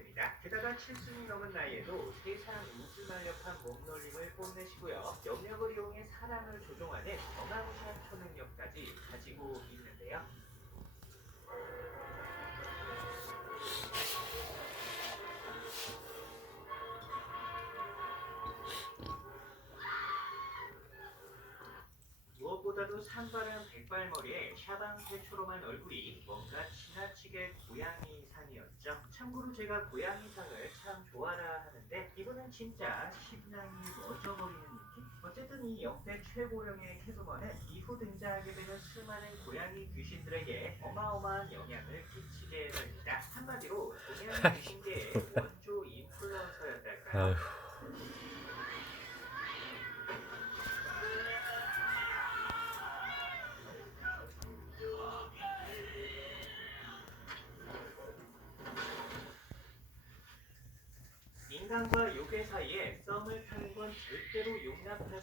더 해댑니다. 게다가 7순이 넘은 나이에도 세상 우주날렵한 몸놀림을 뽐내시고요. 염력을 이용해 사람을 조종하는 어마무시한 초능력까지 가지고 있는데요. 무엇보다도 산발한 백발머리에 샤방새초롬한 얼굴이 뭔가 지나치게 고양이상이었죠. 참고로 제가 고양이상을 참 좋아라 하는데 이분은 진짜 심장이 멎어버리는 느낌? 어쨌든 이 역대 최고령의 캐드먼은 이후 등장하게 되는 수많은 고양이 귀신들에게 어마어마한 영향을 끼치게 됩니다. 한마디로 고양이 귀신계의 원조 인플루언서였달까요? 인간과 요괴 사이에 썸을 타는 건 절대로 용납할